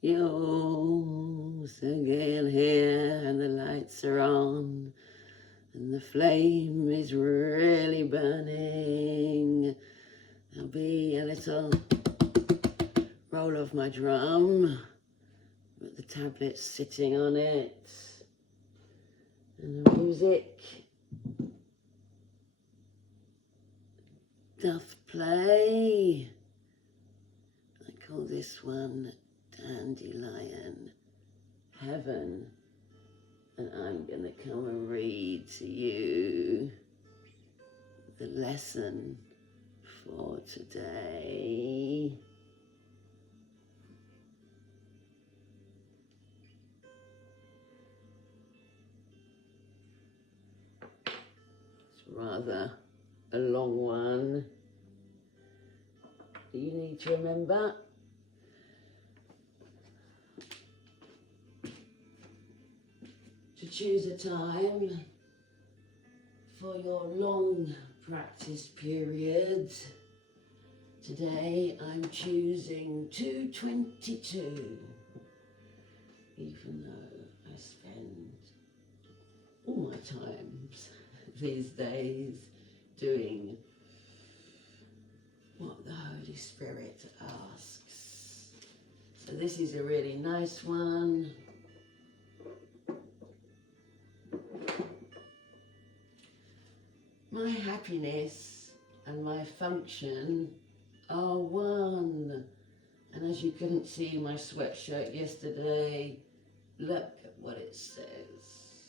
Yo, so Gail here, and the lights are on, and the flame is really burning. There'll be a little roll of my drum with the tablet sitting on it, and the music doth play. I call this one Dandelion Heaven, and I'm going to come and read to you the lesson for today. It's rather a long one. You need to remember to choose a time for your long practice period. Today I'm choosing 2:22, even though I spend all my times these days doing what the Holy Spirit asks. So this is a really nice one. My happiness and my function are one. And as you couldn't see my sweatshirt yesterday, look at what it says.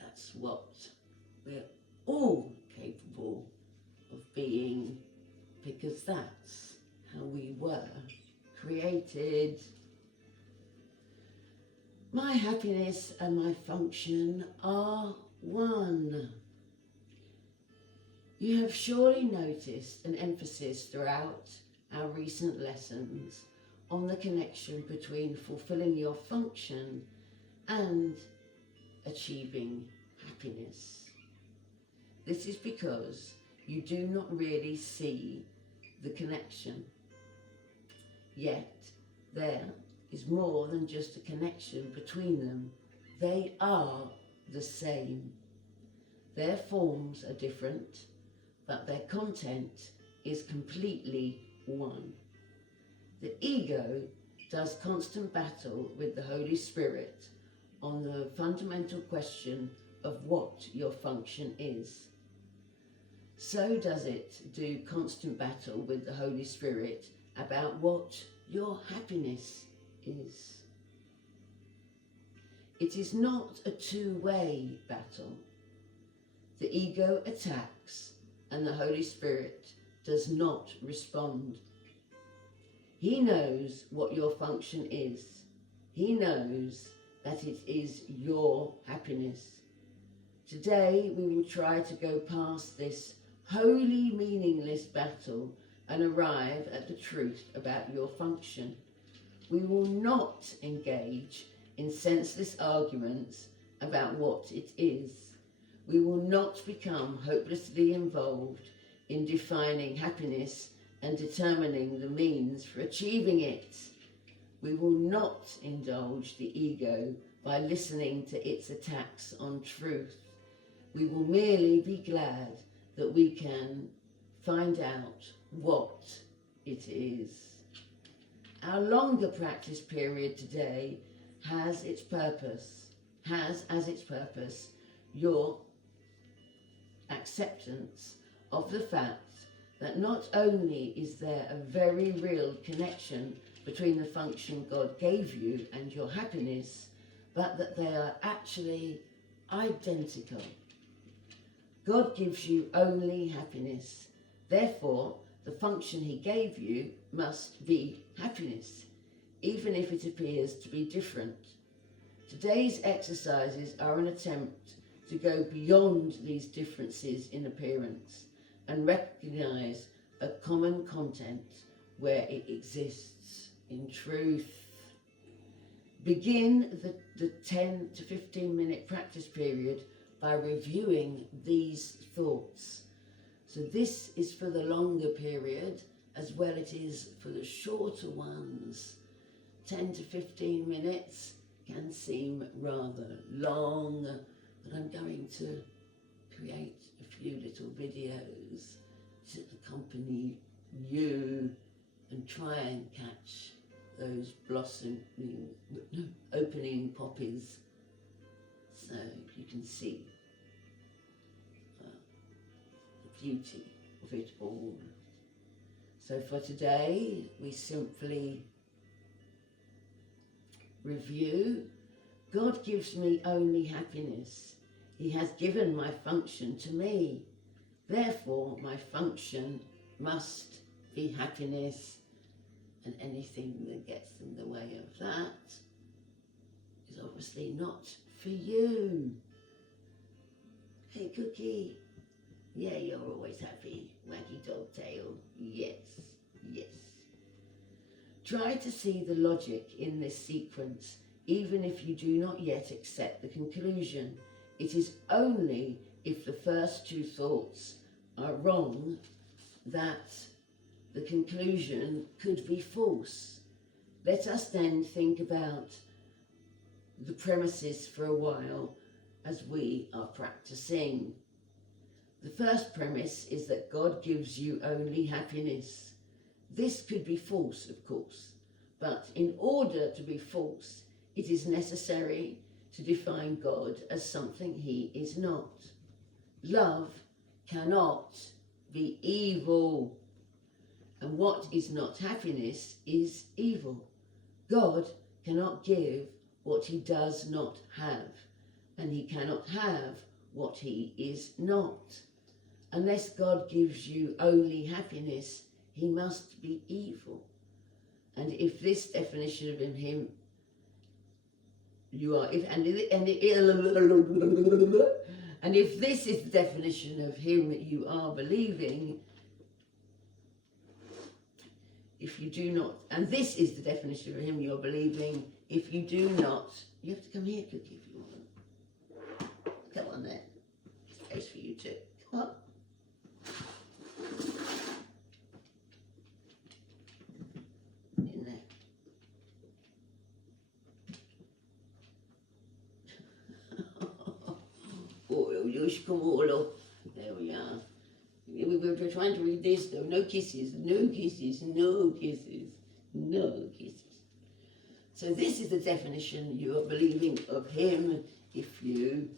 That's what we're all capable of being, because that's how we were created. My happiness and my function are one. You have surely noticed an emphasis throughout our recent lessons on the connection between fulfilling your function and achieving happiness. This is because you do not really see the connection. Yet there is more than just a connection between them. They are the same. Their forms are different, but their content is completely one. The ego does constant battle with the Holy Spirit on the fundamental question of what your function is. So does it do constant battle with the Holy Spirit about what your happiness is. It is not a two-way battle. The ego attacks and the Holy Spirit does not respond. He knows what your function is. He knows that it is your happiness. Today we will try to go past this wholly meaningless battle and arrive at the truth about your function. We will not engage in senseless arguments about what it is. We will not become hopelessly involved in defining happiness and determining the means for achieving it. We will not indulge the ego by listening to its attacks on truth. We will merely be glad that we can find out what it is. Our longer practice period today has as its purpose your acceptance of the fact that not only is there a very real connection between the function God gave you and your happiness, but that they are actually identical. God gives you only happiness. Therefore, the function he gave you must be happiness, even if it appears to be different. Today's exercises are an attempt to go beyond these differences in appearance and recognize a common content where it exists in truth. Begin the 10 to 15 minute practice period by reviewing these thoughts. So this is for the longer period, as well it is for the shorter ones. 10 to 15 minutes can seem rather long, but I'm going to create a few little videos to accompany you and try and catch those opening poppies, so you can see the beauty of it all. So for today, we simply review. God gives me only happiness. He has given my function to me. Therefore, my function must be happiness, and anything that gets in the way of that is obviously not for you. Hey, Cookie. Yeah, you're always happy. Wacky dog tail. Yes, yes. Try to see the logic in this sequence, even if you do not yet accept the conclusion. It is only if the first two thoughts are wrong that the conclusion could be false. Let us then think about the premises for a while as we are practicing. The first premise is that God gives you only happiness. This could be false, of course, but in order to be false, it is necessary to define God as something he is not. Love cannot be evil, and what is not happiness is evil. God cannot give what he does not have, and he cannot have what he is not. Unless God gives you only happiness, he must be evil. And if this definition of him you are, and if this is the definition of him you are believing, if you do not, and this is the definition of him you're believing, if you do not, you have to come here, Cookie, if you want. Come on there. Space for you too. Come on. In there. There we are. We're trying to read this though. No kisses, no kisses, no kisses, no kisses. So this is the definition you are believing of him if you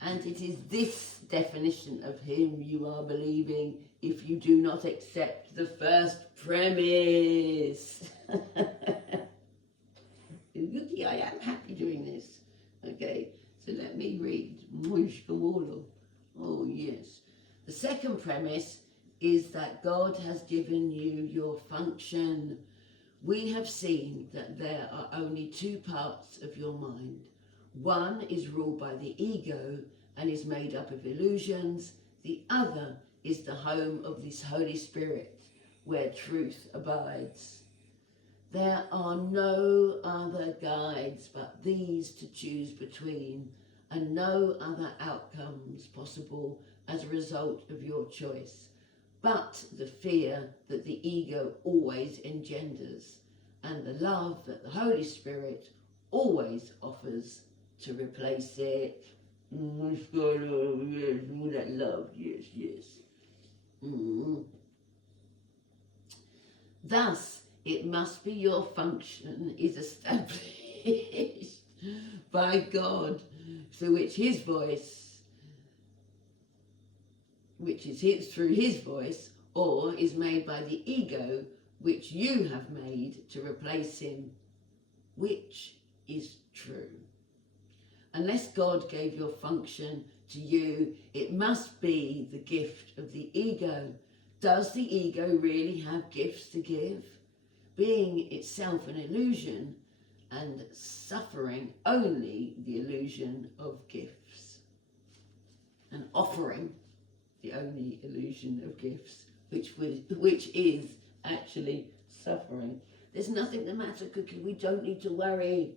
and it is this definition of him you are believing if you do not accept the first premise. Yuki, I am happy doing this. Okay, so let me read. Oh yes. The second premise is that God has given you your function. We have seen that there are only two parts of your mind. One is ruled by the ego and is made up of illusions. The other is the home of this Holy Spirit, where truth abides. There are no other guides but these to choose between, and no other outcomes possible as a result of your choice, but the fear that the ego always engenders, and the love that the Holy Spirit always offers to replace it. Yes, all that love, yes, yes. Thus, it must be your function is established by God, through which his voice, which is through his voice, or is made by the ego, which you have made to replace him. Which is true? Unless God gave your function to you, it must be the gift of the ego. Does the ego really have gifts to give? Being itself an illusion and suffering only the illusion of gifts. And offering the only illusion of gifts, which is actually suffering. There's nothing the matter, Cookie. We don't need to worry.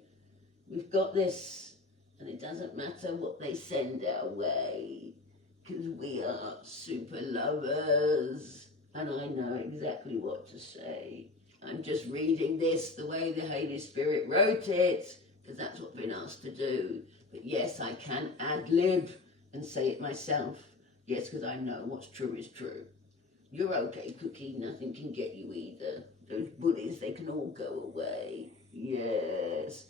We've got this, and it doesn't matter what they send our way. because we are super lovers, and I know exactly what to say. I'm just reading this the way the Holy Spirit wrote it, because that's what I've been asked to do. But yes, I can ad-lib and say it myself. Yes, because I know what's true is true. You're okay, Cookie. Nothing can get you either. Those bullies, they can all go away. Yes.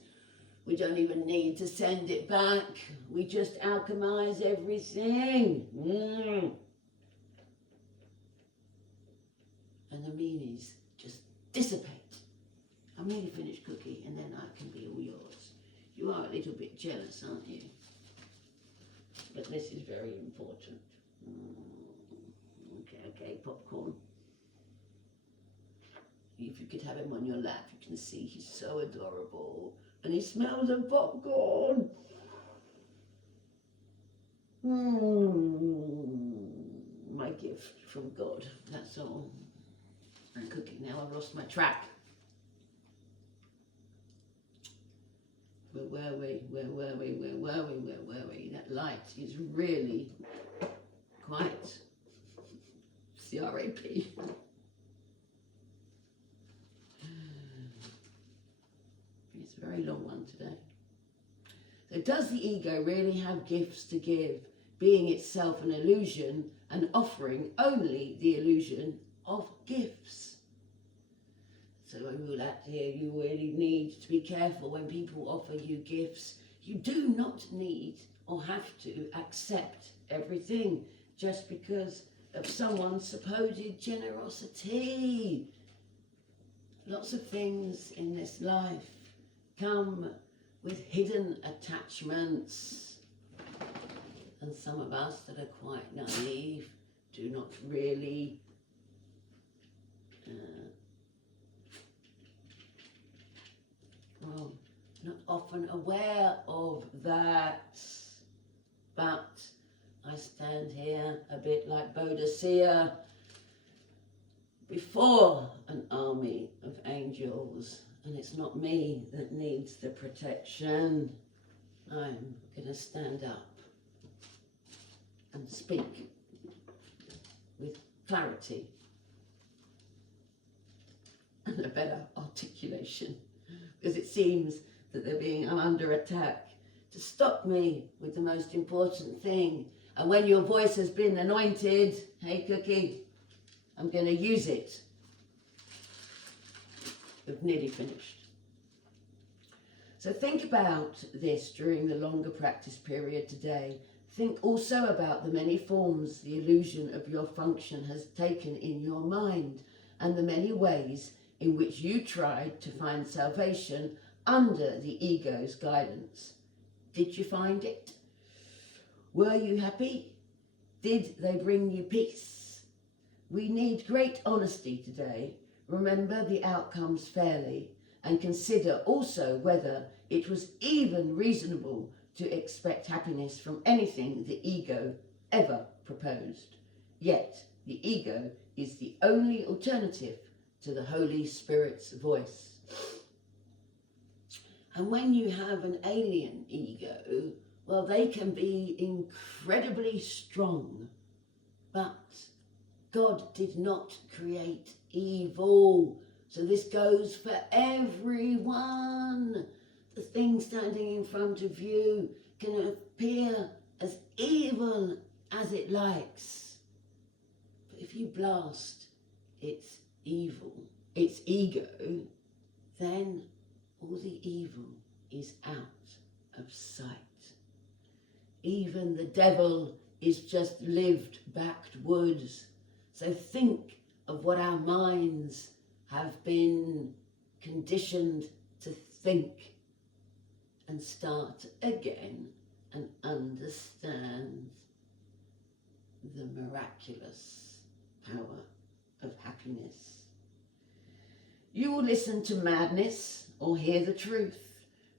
We don't even need to send it back. We just alchemize everything. And the meanies just dissipate. I'm nearly finished, Cookie, and then I can be all yours. You are a little bit jealous, aren't you? But this is very important. Okay, popcorn. If you could have him on your lap, you can see he's so adorable. And he smells of popcorn. My gift from God, that's all. And Cookie, now I've lost my track. Where were we? That light is really quite CRAP. It's a very long one today. So does the ego really have gifts to give, being itself an illusion and offering only the illusion of gifts? So I rule out here, you really need to be careful when people offer you gifts. You do not need or have to accept everything just because of someone's supposed generosity. Lots of things in this life come with hidden attachments, and some of us that are quite naive do not really not often aware of that. But I stand here a bit like Bodhisattva before an army of angels, and it's not me that needs the protection. I'm going to stand up and speak with clarity and a better articulation, because it seems that I'm under attack to stop me with the most important thing. And when your voice has been anointed, hey Cookie, I'm going to use it. We've nearly finished. So think about this during the longer practice period today. Think also about the many forms the illusion of your function has taken in your mind, and the many ways in which you tried to find salvation under the ego's guidance. Did you find it? Were you happy? Did they bring you peace? We need great honesty today. Remember the outcomes fairly, and consider also whether it was even reasonable to expect happiness from anything the ego ever proposed. Yet the ego is the only alternative to the Holy Spirit's voice. And when you have an alien ego, well, they can be incredibly strong, but God did not create evil. So this goes for everyone. The thing standing in front of you can appear as evil as it likes. But if you blast its ego, then all the evil is out of sight. Even the devil is just lived backwards. So think of what our minds have been conditioned to think, and start again and understand the miraculous power of happiness. You will listen to madness or hear the truth.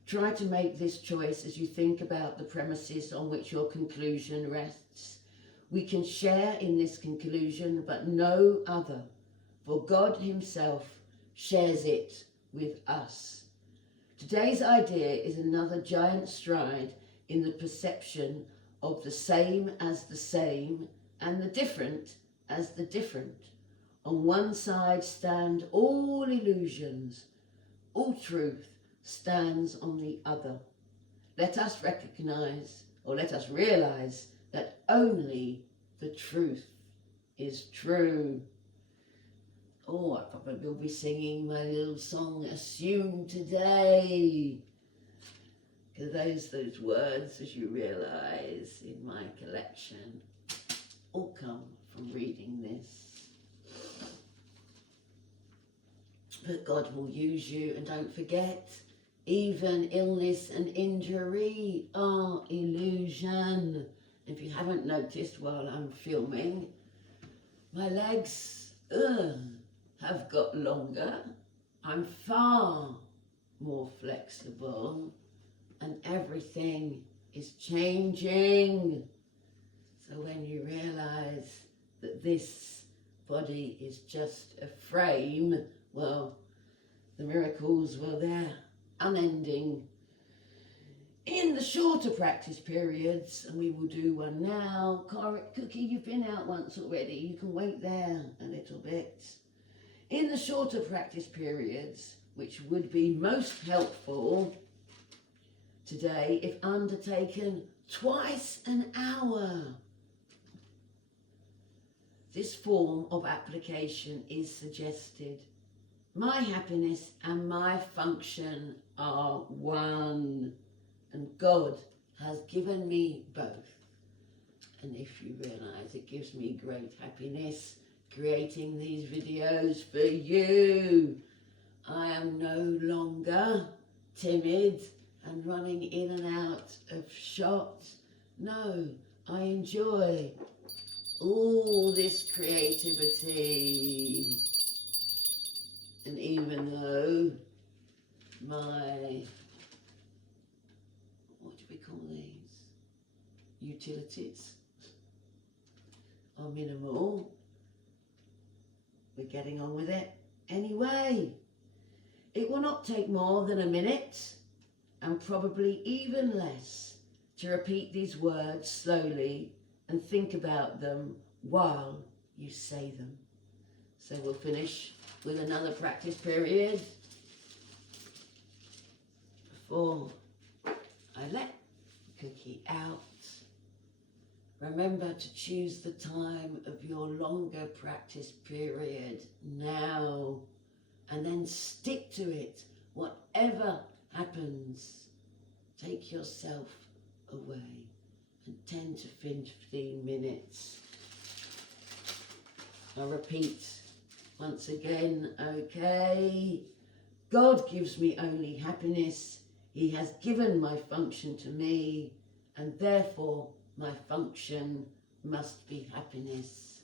Try to make this choice as you think about the premises on which your conclusion rests. We can share in this conclusion, but no other, for God himself shares it with us. Today's idea is another giant stride in the perception of the same as the same, and the different as the different. On one side stand all illusions, all truth stands on the other. Let us recognize, or let us realize, that only the truth is true. Oh, I probably will be singing my little song, Assume Today. Because those words, as you realize, in my collection, all come from reading this. But God will use you, and don't forget, even illness and injury are illusion. If you haven't noticed while I'm filming, my legs have got longer. I'm far more flexible, and everything is changing. So when you realize that this body is just a frame, well, the miracles, well, they're unending. In the shorter practice periods, and we will do one now. Cookie, you've been out once already. You can wait there a little bit. In the shorter practice periods, which would be most helpful today if undertaken twice an hour, this form of application is suggested. My happiness and my function are one, and God has given me both. And if you realize, it gives me great happiness creating these videos for you. I am no longer timid and running in and out of shot. No, I enjoy all this creativity. And even though my, what do we call these? Utilities are minimal, we're getting on with it anyway. It will not take more than a minute, and probably even less, to repeat these words slowly and think about them while you say them. So we'll finish with another practice period before I let Cookie out. Remember to choose the time of your longer practice period now, and then stick to it, whatever happens. Take yourself away, and 10 to 15 minutes. I'll repeat once again, okay? God gives me only happiness. He has given my function to me, and therefore my function must be happiness.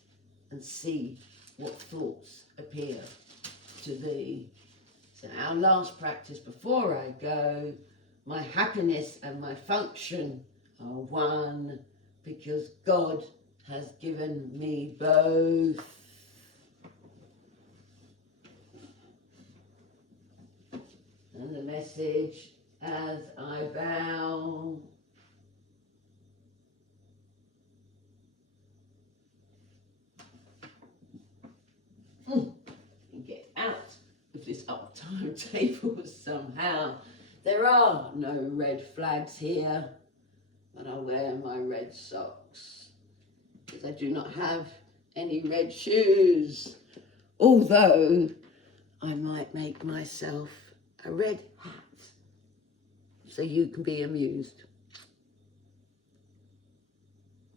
And see what thoughts appear to thee. So our last practice before I go, my happiness and my function are one, because God has given me both. And the message as I bow. And get out of this uptime table somehow. There are no red flags here, but I wear my red socks because I do not have any red shoes. Although I might make myself a red hat so you can be amused.